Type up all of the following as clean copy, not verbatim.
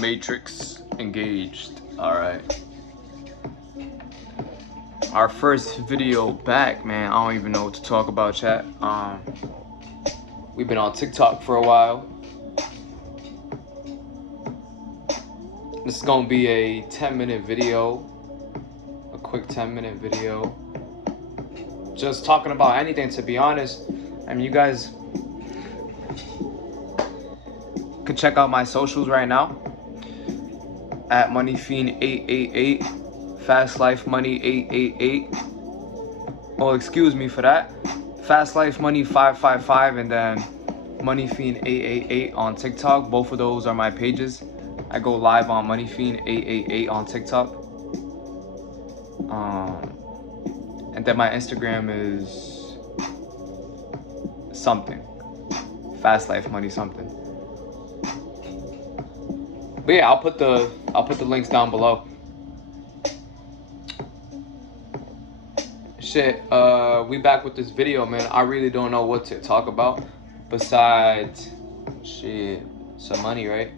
Matrix engaged. Alright. Our first video back, man. I don't even know what to talk about, chat. We've been on TikTok for a while. This is gonna be a 10-minute video. A quick 10-minute video. Just talking about anything, to be honest. I mean, you guys can check out my socials right now at MoneyFiend888, FastLifeMoney888. Oh, excuse me for that. FastLifeMoney555 and then MoneyFiend888 on TikTok. Both of those are my pages. I go live on MoneyFiend888 on TikTok. And then my Instagram is something. FastLifeMoney something. But yeah, I'll put the links down below. Shit, we back with this video, man. I really don't know what to talk about besides shit, some money, right?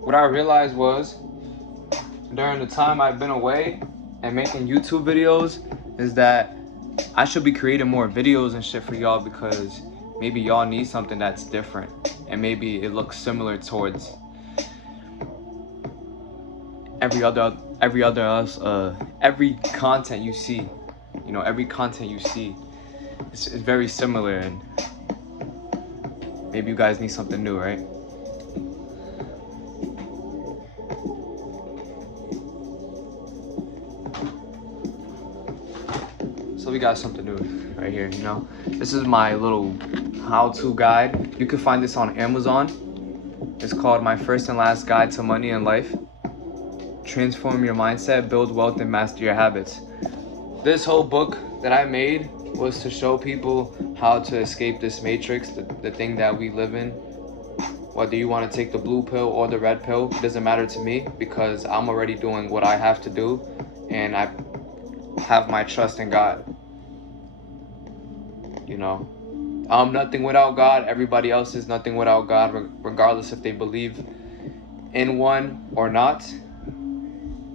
What I realized was during the time I've been away and making YouTube videos is that I should be creating more videos and shit for y'all, because maybe y'all need something that's different and maybe it looks similar towards every content you see. You know, every content you see is very similar, and maybe you guys need something new, right? So we got something new right here, you know. This is my little how-to guide. You can find this on Amazon. It's called My First and Last Guide to Money and Life. Transform your mindset, build wealth, and master your habits. This whole book that I made was to show people how to escape this matrix, the thing that we live in. Whether you want to take the blue pill or the red pill, it doesn't matter to me, because I'm already doing what I have to do, and I have my trust in God. You know, I'm nothing without God. Everybody else is nothing without God, regardless if they believe in one or not.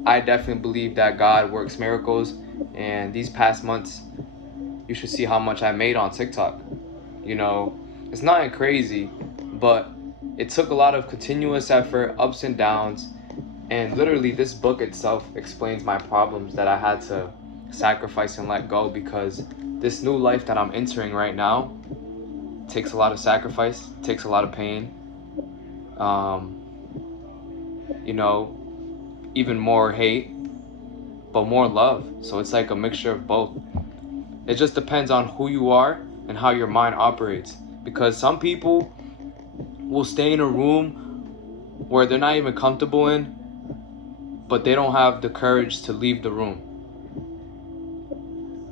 I definitely believe that God works miracles, and these past months, you should see how much I made on TikTok. You know, it's nothing crazy, but it took a lot of continuous effort, ups and downs, and literally this book itself explains my problems that I had to sacrifice and let go, because this new life that I'm entering right now takes a lot of sacrifice, takes a lot of pain, you know, even more hate, but more love. So it's like a mixture of both. It just depends on who you are and how your mind operates, because some people will stay in a room where they're not even comfortable in, but they don't have the courage to leave the room.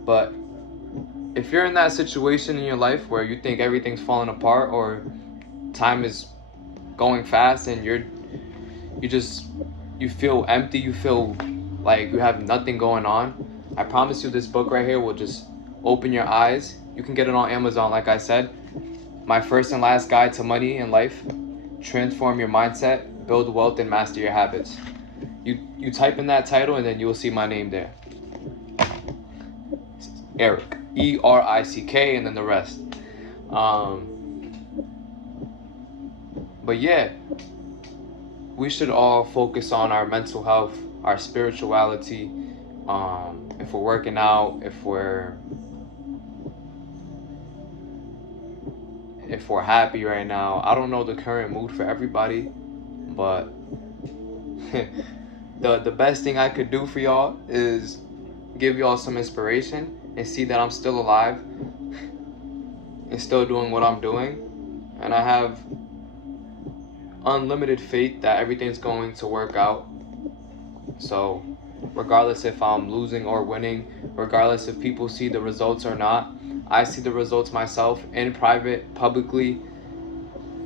But if you're in that situation in your life where you think everything's falling apart, or time is going fast and you feel empty, you feel like you have nothing going on, I promise you this book right here will just open your eyes. You can get it on Amazon, like I said. My First and Last Guide to Money and Life. Transform your mindset, build wealth, and master your habits. You type in that title and then you will see my name there. Eric, E-R-I-C-K, and then the rest. But yeah, we should all focus on our mental health, our spirituality. If we're working out, if we're happy right now. I don't know the current mood for everybody, but the best thing I could do for y'all is give y'all some inspiration and see that I'm still alive and still doing what I'm doing, and I have unlimited faith that everything's going to work out. So regardless if I'm losing or winning, regardless if people see the results or not, I see the results myself in private, publicly,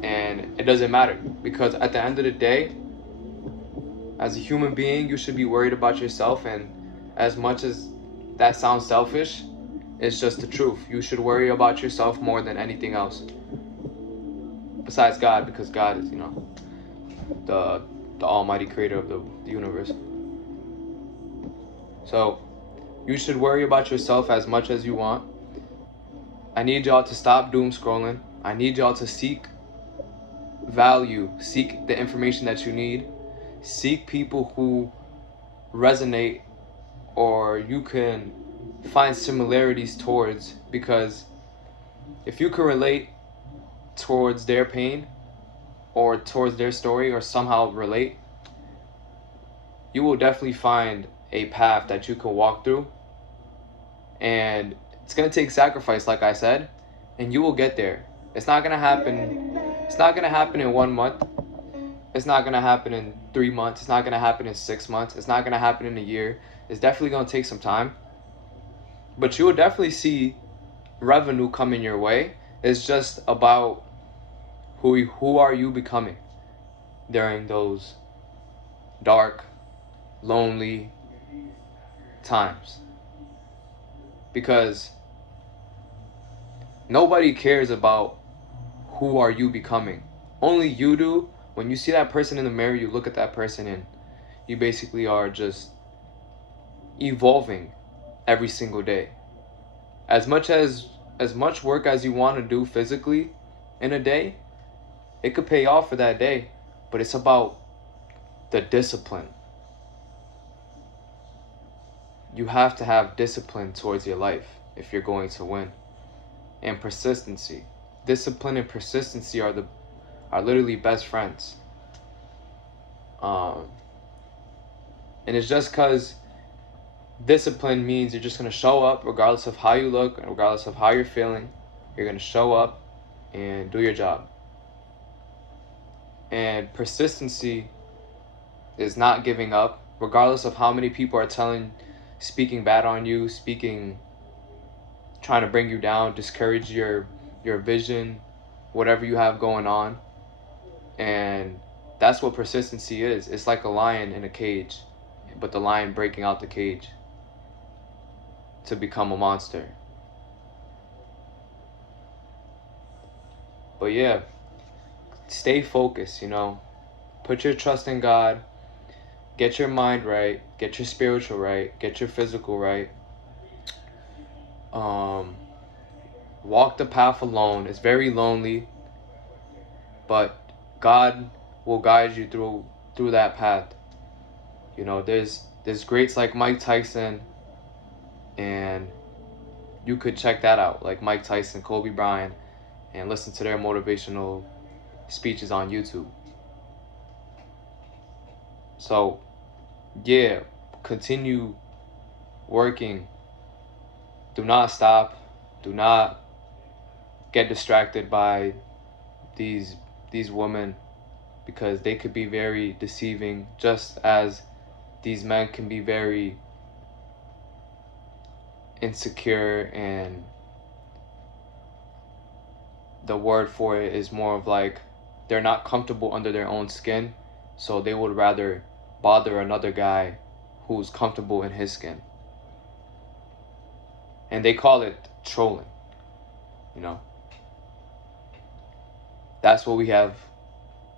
and it doesn't matter, because at the end of the day, as a human being, you should be worried about yourself. And as much as that sounds selfish, it's just the truth. You should worry about yourself more than anything else besides God, because God is, you know, the almighty creator of the universe. So you should worry about yourself as much as you want. I need y'all to stop doom scrolling. I need y'all to seek value, seek the information that you need, seek people who resonate or you can find similarities towards, because if you can relate towards their pain or towards their story or somehow relate, you will definitely find a path that you can walk through. And it's going to take sacrifice, like I said, and you will get there. It's not going to happen. It's not going to happen in 1 month. It's not going to happen in 3 months. It's not going to happen in 6 months. It's not going to happen in a year. It's definitely going to take some time. But you will definitely see revenue coming your way. It's just about who are you becoming during those dark, lonely times. Because nobody cares about who are you becoming. Only you do. When you see that person in the mirror, you look at that person and you basically are just evolving every single day. As much work as you want to do physically in a day, it could pay off for that day, but it's about the discipline. You have to have discipline towards your life if you're going to win. And persistency. Discipline and persistency are literally best friends. And it's just because discipline means you're just going to show up regardless of how you look, regardless of how you're feeling. You're going to show up and do your job. And persistency is not giving up, regardless of how many people are speaking bad on you, trying to bring you down, discourage your vision, whatever you have going on. And that's what persistency is. It's like a lion in a cage, but the lion breaking out the cage to become a monster. But yeah, stay focused, Put your trust in God. Get your mind right. Get your spiritual right. Get your physical right. Walk the path alone. It's very lonely, but God will guide you through that path. There's greats like Mike Tyson, and you could check that out, like Mike Tyson, Kobe Bryant, and listen to their motivational speeches on YouTube. So, yeah, continue working. Do not stop. Do not get distracted by these women, because they could be very deceiving, just as these men can be very insecure, and the word for it is more of like they're not comfortable under their own skin, so they would rather bother another guy who's comfortable in his skin. And they call it trolling. That's what we have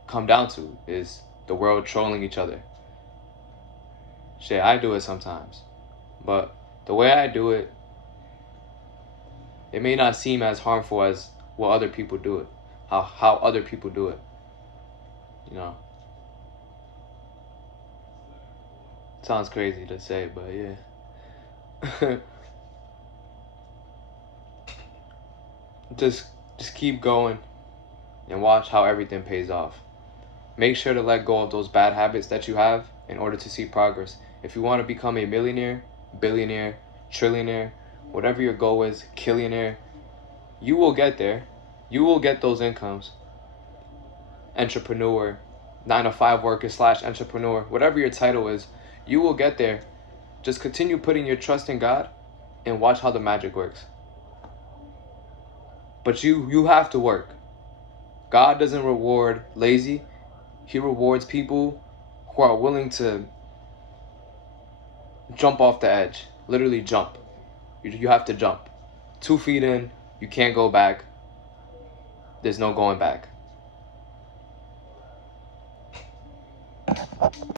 come down to, is the world trolling each other. Shit, I do it sometimes, but the way I do it, it may not seem as harmful as what other people do it, how other people do it. Sounds crazy to say, but yeah. Just keep going and watch how everything pays off. Make sure to let go of those bad habits that you have in order to see progress. If you want to become a millionaire, billionaire, trillionaire, whatever your goal is, killionaire, you will get there. You will get those incomes. Entrepreneur, 9-to-5 worker / entrepreneur, whatever your title is, you will get there. Just continue putting your trust in God and watch how the magic works. But you have to work. God doesn't reward lazy. He rewards people who are willing to jump off the edge. Literally jump. You have to jump. 2 feet in, you can't go back. There's no going back.